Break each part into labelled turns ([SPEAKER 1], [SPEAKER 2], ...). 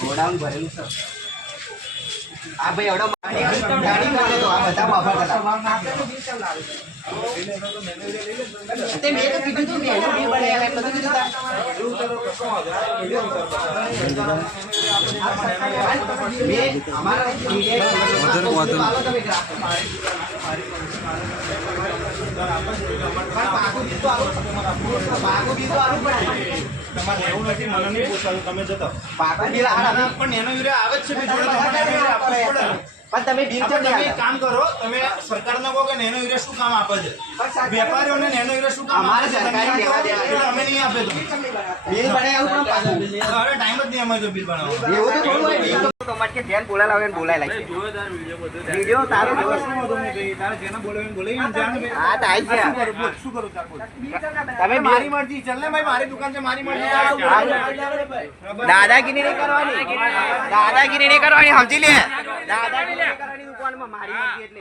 [SPEAKER 1] Godown ભરેલું છે. આ ભાઈ એવડો ગાડી તો આ બધા કરતા તે મેં તો કીધું
[SPEAKER 2] તમારે લેવું નથી મને નહીં પૂછવાનું તમે જતા
[SPEAKER 1] પાકું બી હારા.
[SPEAKER 2] પણ એનો યુરિયા આવે જ છે
[SPEAKER 1] પણ તમે બિલ કેમ
[SPEAKER 2] તમે કામ કરો તમે સરકારને કહો કે નેનો યુરિયા શું કામ આપે છે? વેપારીઓને નેનો યુરિયા શું કામ આપે છે?
[SPEAKER 1] સરકારી દેવા
[SPEAKER 2] એટલે અમે નહીં આપે તો.
[SPEAKER 1] બિલ બનાવ્યું પણ.
[SPEAKER 2] હવે ટાઈમ જ નહીં અમારે બિલ બનાવવા
[SPEAKER 1] એવું તો થોડું તો મટકે ધ્યાન બોલાય લાવે બોલાય લાગે વિડિયો તારો જોવો.
[SPEAKER 2] શું નહીં ભાઈ તારે જેને બોલાવીને બોલાવીને જાને ભાઈ.
[SPEAKER 1] હા તો આઈ
[SPEAKER 2] શું કરું શું કરું
[SPEAKER 1] તમે
[SPEAKER 2] મારી મરજી ચાલ ને ભાઈ મારી દુકાન છે મારી મરજી.
[SPEAKER 1] દાદાગીરી નહીં કરવાની. દાદાગીરી નહીં કરવાની સમજી લે. દાદાગીરી નહીં કરવાની દુકાનમાં મારી મરજી એટલે.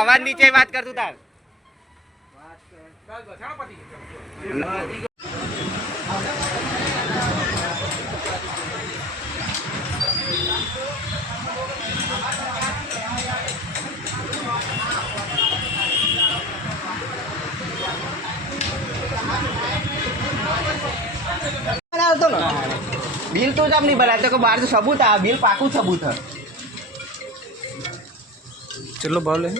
[SPEAKER 1] અવાજ નીચે. વાત કરતું તાર. ને. બિલ તો જ આમ નહીં બનાવતો કે બહાર તો સબૂત આ બિલ પાકું સબૂત
[SPEAKER 3] કેટલો ભાવ લે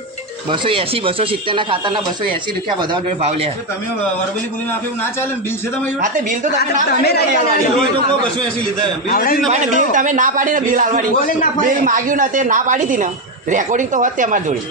[SPEAKER 1] બસો એસી બસો સિત્તેર ના ખાતાના બસો એસી રૂપિયા બધા જોડે ભાવ લે.
[SPEAKER 2] તમે વરબલી બોલીને આપ્યું? ના ચાલે બિલ છે તમે
[SPEAKER 1] હા તો બિલ તો તમે
[SPEAKER 2] બસો એસી લીધા બિલ.
[SPEAKER 1] તમે ના પાડી ને બિલ આલવાડી બિલ? માગ્યું ને તે ના પાડી હતી ને. રેકોર્ડિંગ તો હોત તે અમારી જોડે.